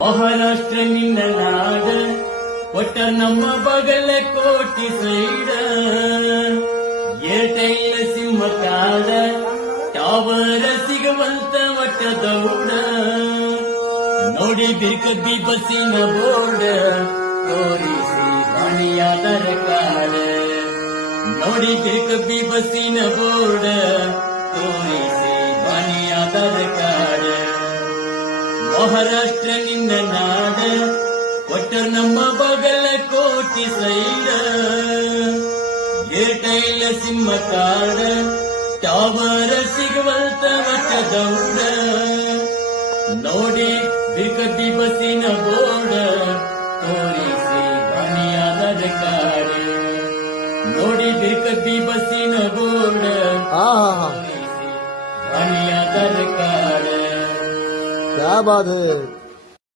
ಮಹಾರಾಷ್ಟ್ರ ನಿನ್ನ ನಾಡ ಒಟ್ಟ ನಮ್ಮ ಬಗಲ ಕೋಟಿ ಸೈಡ ಏಟೈಲ ಸಿಂಹ ಕಾಡ ಟಾವರ ಸಿಗವಂತ ಒಟ್ಟ ದೌಡ ನೋಡಿ ಬಿರ್ಕಬ್ಬಿ ಬಸ್ಸಿನ ಬೋರ್ಡ ತೋರಿಸಿ ಬಾಣಿಯಾದರ ಕಾಡ ನೋಡಿ ಬಿರ್ಕಬ್ಬಿ ಬಸ್ಸಿನ ಬೋರ್ಡ ತೋರಿಸಿ ಬಾಣಿಯಾದರ ಕಾಡ ಮಹಾರಾಷ್ಟ್ರ ನಿನ್ನ ನಾಡ ಒಟ್ಟ ನಮ್ಮ ಬಗಲ ಕೋಟಿ ಸೈಡ ಏಟೈಲ ಸಿಂಹ ಕಾಡ ಟಾವರ ಸಿಗುವಂತ ಒಟ್ಟ ದೌಡ ನೋಡಿ ಬಿರ್ಕಬ್ಬಿ ಬಸ್ಸಿನ ಬೋರ್ಡ ತೋರಿಸಿ ಬಾಣಿಯಾದರ ಕಾಡ ನೋಡಿ ಬಿರ್ಕಬ್ಬಿ ಬಸ್ಸಿನ ಬೋರ್ಡ ತೋರಿಸಿ ಬಾಣಿಯಾದರ ಕಾಡ क्या बात है।